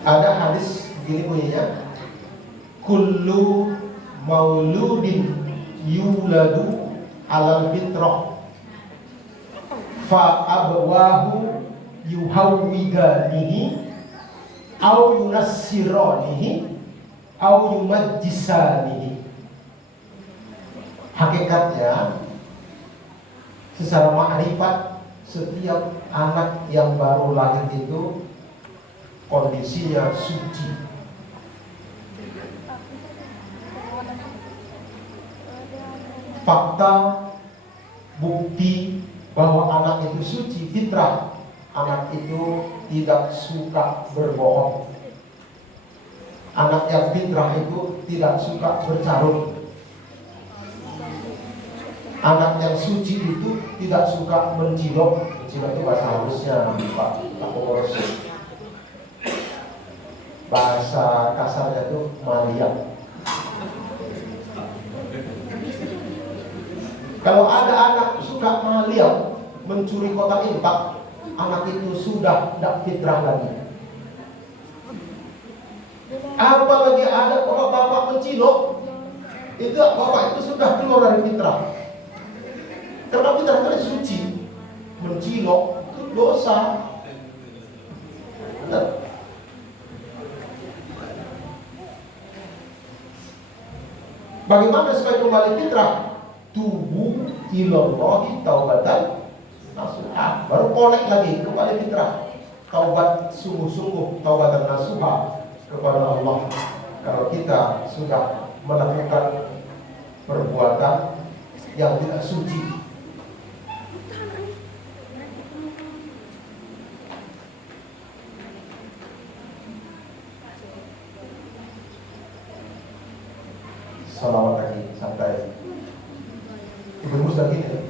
Ada hadis begini bunyinya, kullu mauludin yuladu alal fitrah fa abwahu yuhawwidanihi au yunassiranihi au yumajjisanihi. Hakikatnya secara makrifat, setiap anak yang baru lahir itu kondisinya suci. Fakta bukti bahwa anak itu suci, fitrah. Anak itu tidak suka berbohong. Anak yang fitrah itu tidak suka bercarut. Anak yang suci itu tidak suka mencilok. Mencilok itu bahasa halusnya Pak Pengurus. Bahasa kasarnya itu maliak. Kalau ada anak suka maliak, mencuri kotak infak, anak itu sudah tidak fitrah lagi. Apalagi ada bapak mencilok, itu bapak itu sudah keluar dari fitrah. Karena fitrah itu suci. Mencilok itu dosa. Benar. Bagaimana supaya kembali fitrah? Tubuh ilallahi taubatan nasuha. Baru kolek lagi kembali fitrah. Taubat sungguh-sungguh, taubatan nasuha kepada Allah. Kalau kita sudah melakukan perbuatan yang tidak suci, salawat lagi, santai. Ibu sudah gini ya?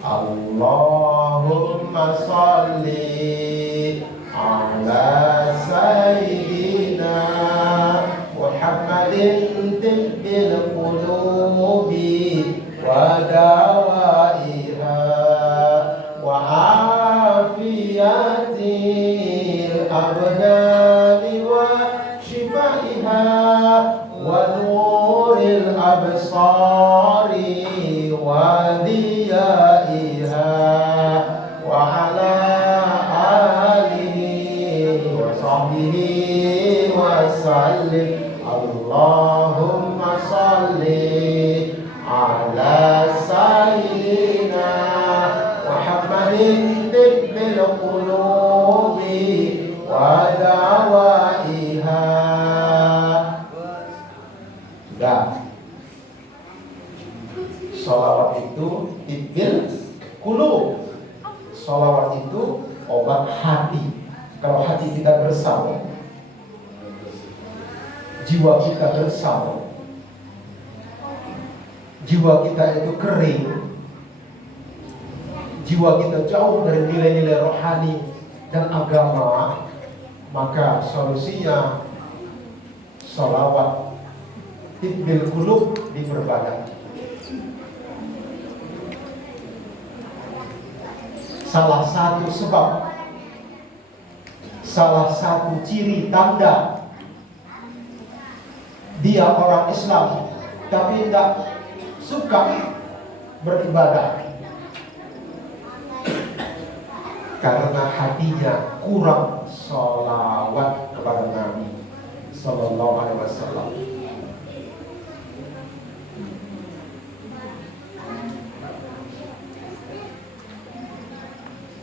Allahumma salli ala sayyidina Muhammadin tibbil qulubi wa dawaiha wa afiyatil abdani wa shifaiha wa nuril absari wa diyaiha wa ala alihi wa sahbihi wa sallim. Allahumma salli ala sayyidina Muhammadin tibbil qulubi wa dawaiha. Sudah. Sholawat itu tibbil qulub. Sholawat itu obat hati. Kalau hati kita gersang, jiwa kita gersang, jiwa kita itu kering, jiwa kita jauh dari nilai-nilai rohani dan agama, maka solusinya sholawat tibbil qulub diperbanyak. Salah satu sebab, salah satu ciri tanda dia orang Islam tapi tidak suka beribadah karena hatinya kurang sholawat kepada Nabi Sallallahu Alaihi Wasallam.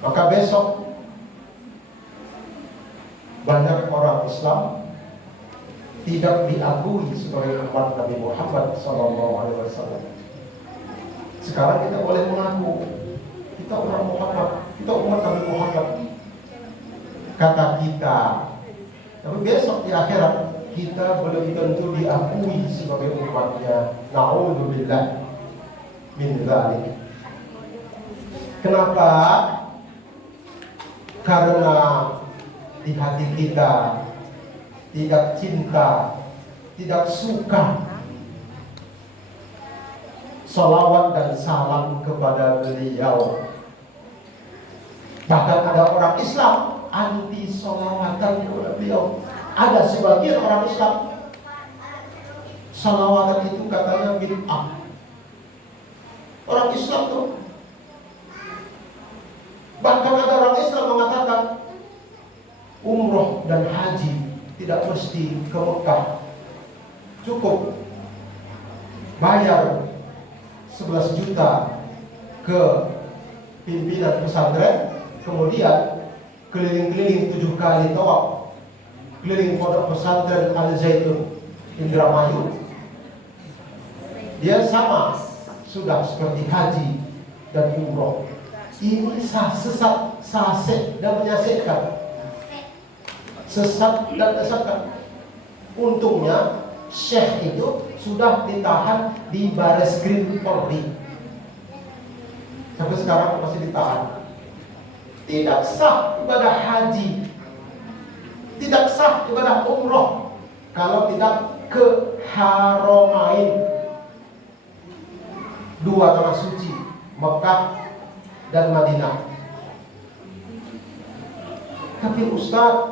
Maka besok banyak orang Islam tidak diakui sebagai umat Nabi Muhammad SAW. Sekarang kita boleh mengaku kita orang Muhammad, kita umat Nabi Muhammad, kata kita. Tapi besok di akhirat kita belum tentu diakui sebagai umatnya. Na'udzubillah min dzalik. Kenapa? Karena di hati kita tidak cinta, tidak suka salawat dan salam kepada beliau. Bahkan ada orang Islam anti sholawatan kepada beliau. Ada sebagian orang Islam sholawatan itu katanya bid'ah. Orang Islam tuh. Bahkan ada orang Islam mengatakan umroh dan haji tidak mesti ke Mekah, cukup bayar 11 juta ke pimpinan pesantren, kemudian keliling-keliling 7 kali tawaf keliling pondok pesantren Al Zaitun Indramayu. Dia sama sudah seperti haji dan umroh. Ini sesat, sasek dan menyasekkan. Sesat dan menyesatkan. Untungnya Syekh itu sudah ditahan di Bareskrim Polri. Sampai sekarang masih ditahan. Tidak sah ibadah haji, tidak sah ibadah umroh kalau tidak ke Haramain, 2 tanah suci, Mekah dan Madinah. Tapi Ustaz,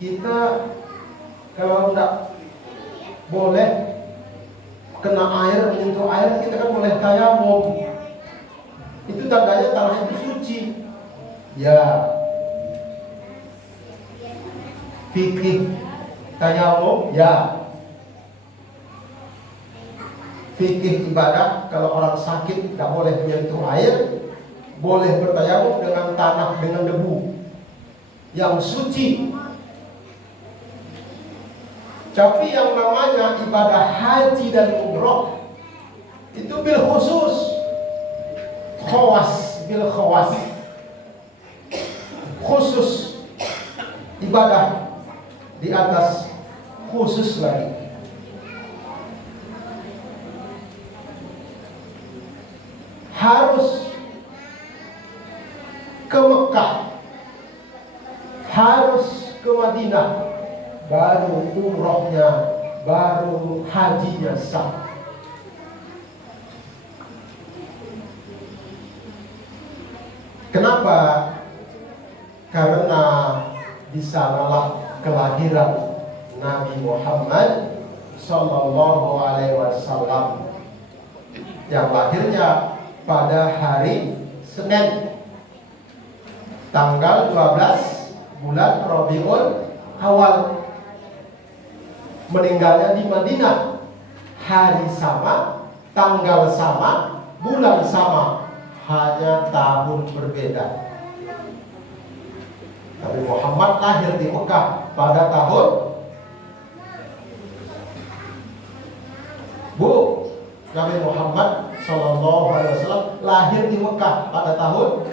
kita kalau tidak boleh kena air, menyentuh air, kita kan boleh tayamum. Itu tandanya tanah itu suci. Ya, fikih tayamum, ya. Fikih ibadah, kalau orang sakit tidak boleh menyentuh air, boleh bertayamum dengan tanah, dengan debu yang suci. Tapi yang namanya ibadah haji dan umroh itu bil khusus, khawas, bil khawas, khusus ibadah di atas khusus lagi. Harus ke Mekah, harus ke Madinah, baru umrohnya, baru hajinya sah. Kenapa? Karena di sanalah kelahiran Nabi Muhammad Sallallahu Alaihi Wasallam, yang lahirnya pada hari Senin, tanggal 12 bulan Rabiul Awal. Meninggalnya di Madinah, hari sama, tanggal sama, bulan sama, hanya tahun berbeda. Nabi Muhammad lahir di Mekah pada tahun Nabi Muhammad Sallallahu Alaihi Wasallam lahir di Mekah pada tahun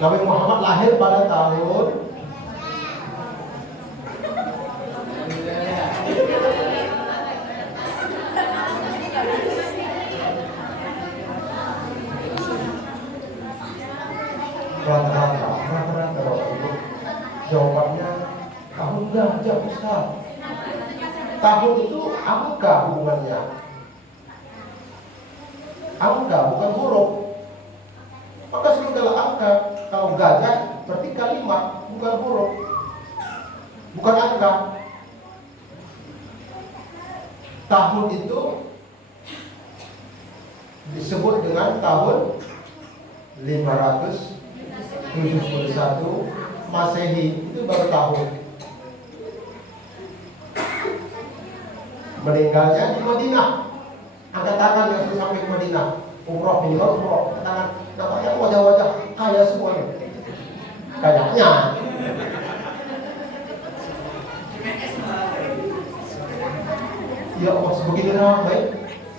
Nabi Muhammad lahir pada tahun rata-rata jawabannya tahun gajah, Ustaz. Tahun itu angka hubungannya, angka bukan huruf. Maka segala angka, kalau gajah berarti kalimat, bukan huruf, bukan angka. Tahun itu disebut dengan tahun 571 Masehi, itu baru tahun. Meninggalnya di Madinah. Angkat tangan yang sudah sampai ke Madinah. Umroh, minimal umroh. Angkat tangan. Namanya wajah-wajah kaya semua nih. Kayaknya. Ya Allah, sebegini ramai,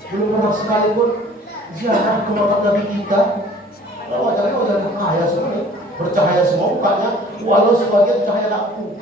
belum pernah sekalipun ziarah ke makam Nabi kita. Kalau wajahnya wajah kaya semua nih, bercahaya semua mukanya, walau sebagian cahaya lampu.